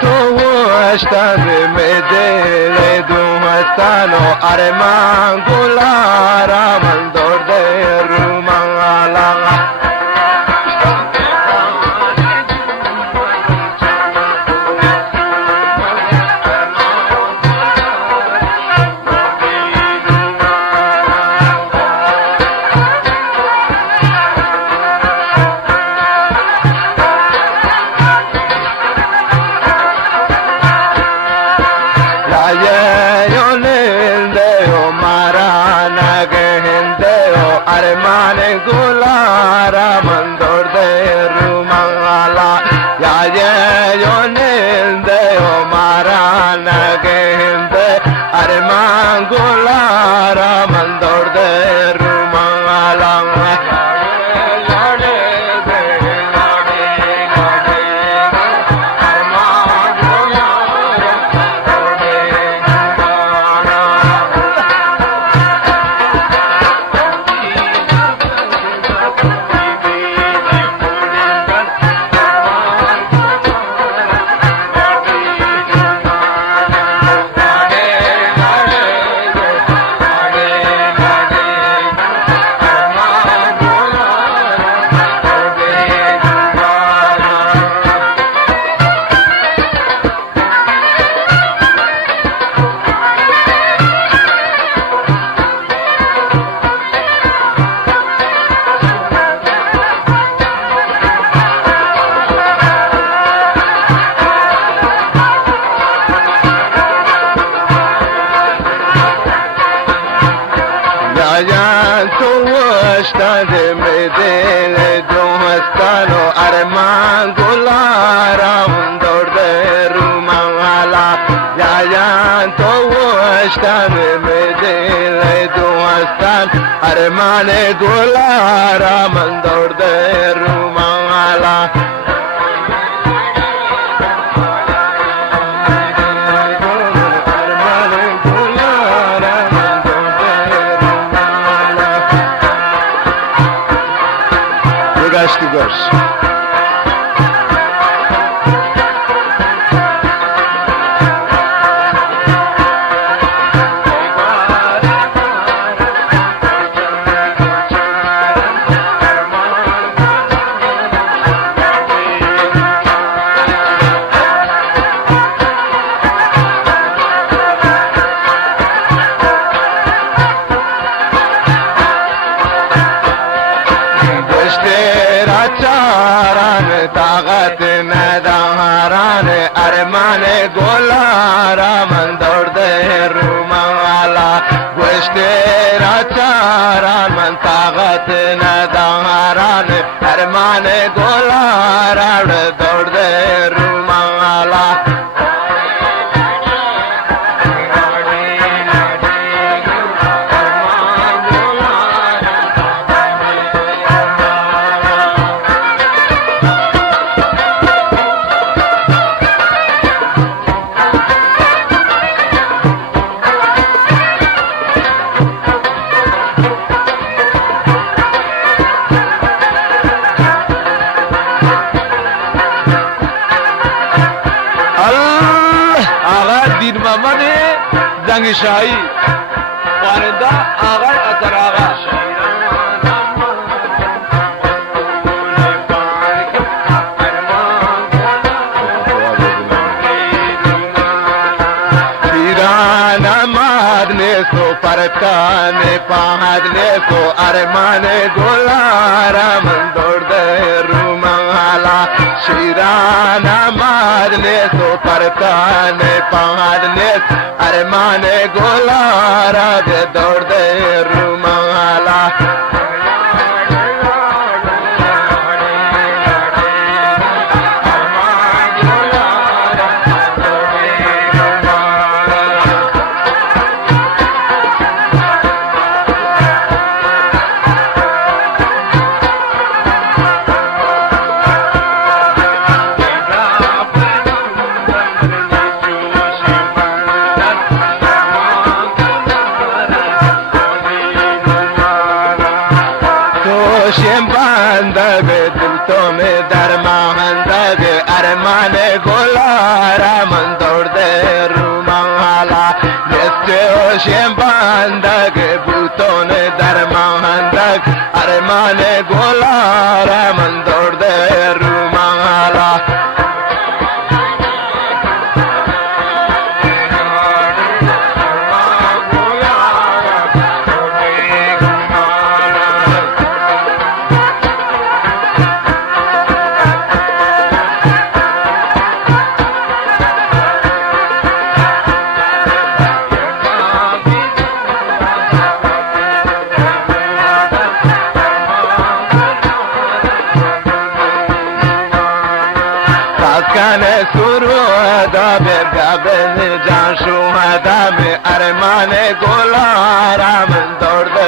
تو اشتر می دل دوستان و ارمان گلارا من درد رومالا ارمان گلارا من درد رومالا یا یوننده و مارا نگنده ارمان گلارا من درد رومالا تو اشتر می دل دوستان و ارمان گلارا من درد رومالا یا تو اشتر می دل دوستان ارمان گلارا من درد رومالا Castigos. طاقت نداران ارمان گلارا من درد رومالا گوشت را چاران من طاقت نداران ارمان گلارا درد رومالا دین محمد زنگ شاهی خواننده آقای اطهر آقا شیران مادنے سو پرکان پہادنے سو ارمان گلارا من درد رومالا شیران مادنے سو پرکان پہادنے ارمان گلارا درد رومالا من درد رومالا دست و شنبندگ بوتون در مهندگ ارمان گلار من درد رومالا کن سرود برگبن جان شهدم ارمان گلارم درد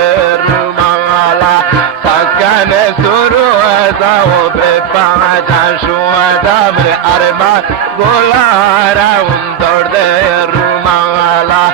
رومالا سکن سرود و بپا جان شهدم ارمان گلارم درد رومالا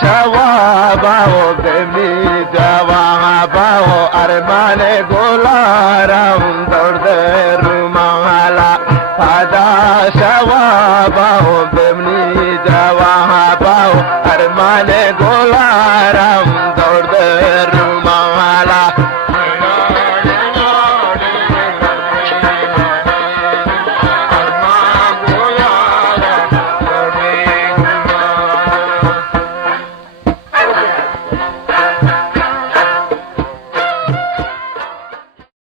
شوابا بمی جوابا ارمان گلارم درد رومالا فدا شوابا بمی جوابا ارمان گلارم